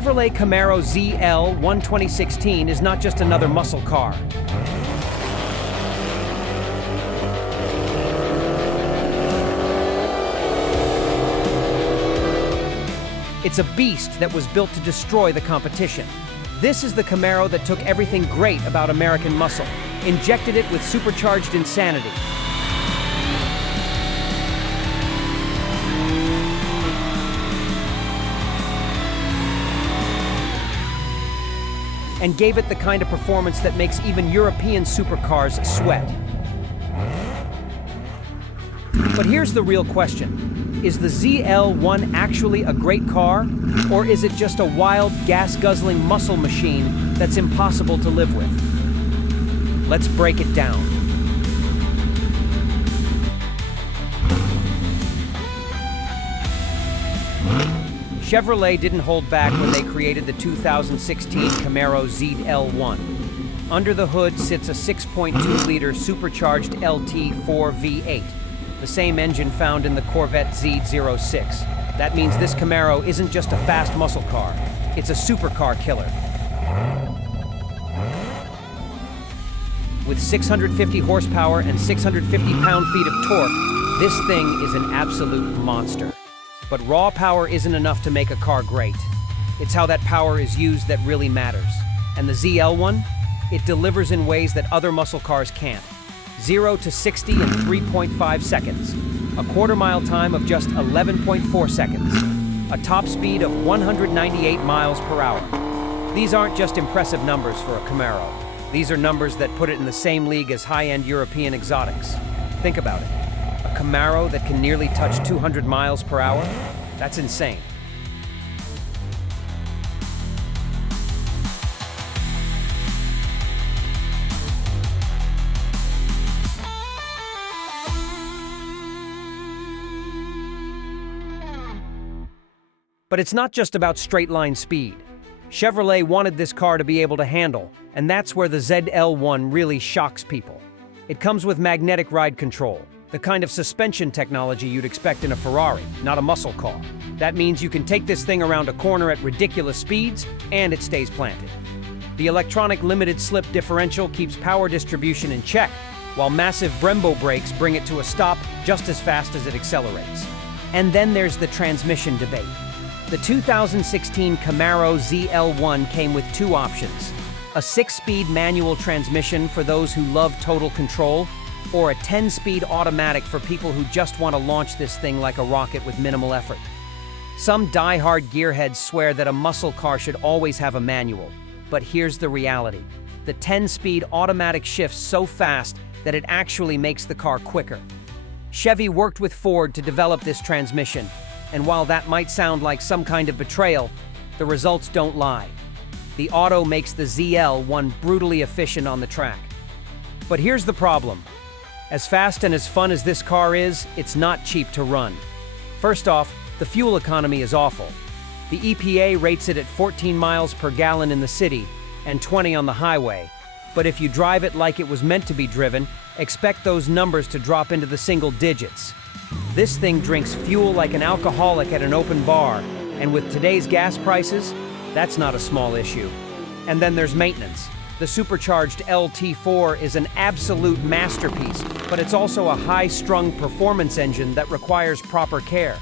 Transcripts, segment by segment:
Chevrolet Camaro ZL1 2016 is not just another muscle car. It's a beast that was built to destroy the competition. This is the Camaro that took everything great about American muscle, injected it with supercharged insanity, and gave it the kind of performance that makes even European supercars sweat. But here's the real question. Is the ZL1 actually a great car, or is it just a wild, gas-guzzling muscle machine that's impossible to live with? Let's break it down. Chevrolet didn't hold back when they created the 2016 Camaro ZL1. Under the hood sits a 6.2-liter supercharged LT4 V8, the same engine found in the Corvette Z06. That means this Camaro isn't just a fast muscle car, it's a supercar killer. With 650 horsepower and 650 pound-feet of torque, this thing is an absolute monster. But raw power isn't enough to make a car great. It's how that power is used that really matters. And the ZL1? It delivers in ways that other muscle cars can't. 0 to 60 in 3.5 seconds. A quarter-mile time of just 11.4 seconds. A top speed of 198 miles per hour. These aren't just impressive numbers for a Camaro. These are numbers that put it in the same league as high-end European exotics. Think about it. A Camaro that can nearly touch 200 miles per hour? That's insane. But it's not just about straight-line speed. Chevrolet wanted this car to be able to handle, and that's where the ZL1 really shocks people. It comes with magnetic ride control, the kind of suspension technology you'd expect in a Ferrari, not a muscle car. That means you can take this thing around a corner at ridiculous speeds, and it stays planted. The electronic limited slip differential keeps power distribution in check, while massive Brembo brakes bring it to a stop just as fast as it accelerates. And then there's the transmission debate. The 2016 Camaro ZL1 came with two options: a 6-speed manual transmission for those who love total control, or a 10-speed automatic for people who just want to launch this thing like a rocket with minimal effort. Some die-hard gearheads swear that a muscle car should always have a manual, but here's the reality. The 10-speed automatic shifts so fast that it actually makes the car quicker. Chevy worked with Ford to develop this transmission, and while that might sound like some kind of betrayal, the results don't lie. The auto makes the ZL1 brutally efficient on the track. But here's the problem. As fast and as fun as this car is, it's not cheap to run. First off, the fuel economy is awful. The EPA rates it at 14 miles per gallon in the city and 20 on the highway. But if you drive it like it was meant to be driven, expect those numbers to drop into the single digits. This thing drinks fuel like an alcoholic at an open bar, and with today's gas prices, that's not a small issue. And then there's maintenance. The supercharged LT4 is an absolute masterpiece, but it's also a high-strung performance engine that requires proper care.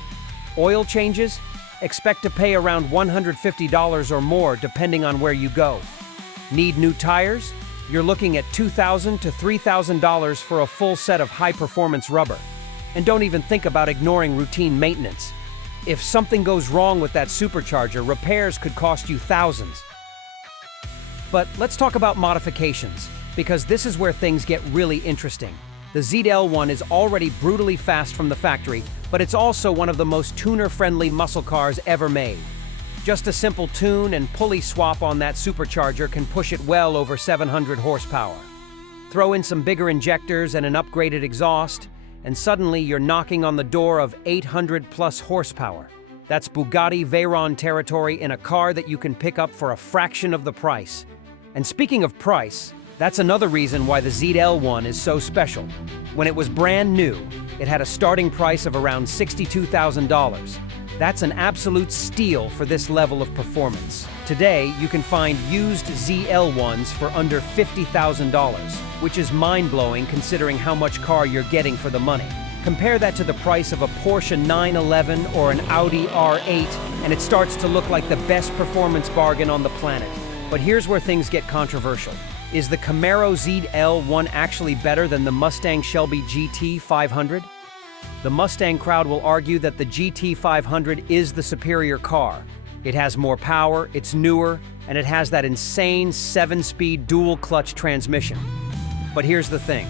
Oil changes? Expect to pay around $150 or more depending on where you go. Need new tires? You're looking at $2,000 to $3,000 for a full set of high-performance rubber. And don't even think about ignoring routine maintenance. If something goes wrong with that supercharger, repairs could cost you thousands. But let's talk about modifications, because this is where things get really interesting. The ZL1 is already brutally fast from the factory, but it's also one of the most tuner-friendly muscle cars ever made. Just a simple tune and pulley swap on that supercharger can push it well over 700 horsepower. Throw in some bigger injectors and an upgraded exhaust, and suddenly you're knocking on the door of 800-plus horsepower. That's Bugatti Veyron territory in a car that you can pick up for a fraction of the price. And speaking of price, that's another reason why the ZL1 is so special. When it was brand new, it had a starting price of around $62,000. That's an absolute steal for this level of performance. Today, you can find used ZL1s for under $50,000, which is mind-blowing considering how much car you're getting for the money. Compare that to the price of a Porsche 911 or an Audi R8, and it starts to look like the best performance bargain on the planet. But here's where things get controversial. Is the Camaro ZL1 actually better than the Mustang Shelby GT500? The Mustang crowd will argue that the GT500 is the superior car. It has more power, it's newer, and it has that insane 7-speed dual-clutch transmission. But here's the thing.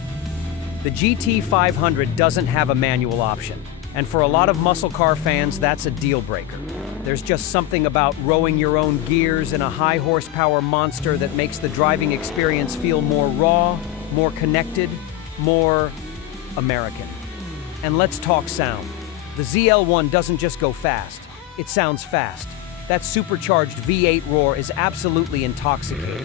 The GT500 doesn't have a manual option, and for a lot of muscle car fans, that's a deal breaker. There's just something about rowing your own gears in a high-horsepower monster that makes the driving experience feel more raw, more connected, more American. And let's talk sound. The ZL1 doesn't just go fast, it sounds fast. That supercharged V8 roar is absolutely intoxicating.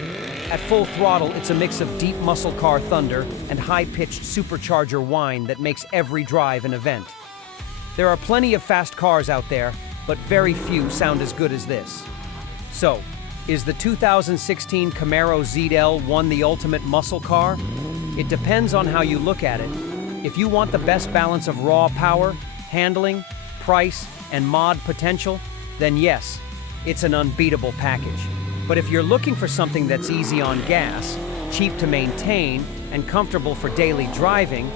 At full throttle, it's a mix of deep muscle car thunder and high-pitched supercharger whine that makes every drive an event. There are plenty of fast cars out there, but very few sound as good as this. So, is the 2016 Camaro ZL1 the ultimate muscle car? It depends on how you look at it. If you want the best balance of raw power, handling, price, and mod potential, then yes, it's an unbeatable package. But if you're looking for something that's easy on gas, cheap to maintain, and comfortable for daily driving,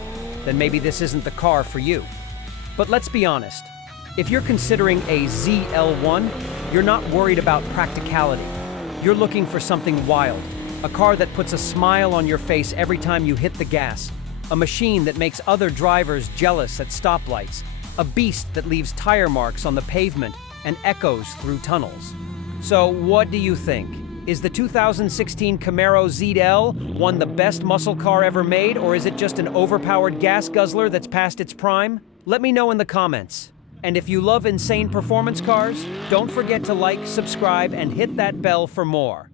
then maybe this isn't the car for you. But let's be honest, if you're considering a ZL1, you're not worried about practicality. You're looking for something wild, a car that puts a smile on your face every time you hit the gas, a machine that makes other drivers jealous at stoplights, a beast that leaves tire marks on the pavement and echoes through tunnels. So what do you think? Is the 2016 Camaro ZL1 the best muscle car ever made, or is it just an overpowered gas guzzler that's past its prime? Let me know in the comments. And if you love insane performance cars, don't forget to like, subscribe, and hit that bell for more.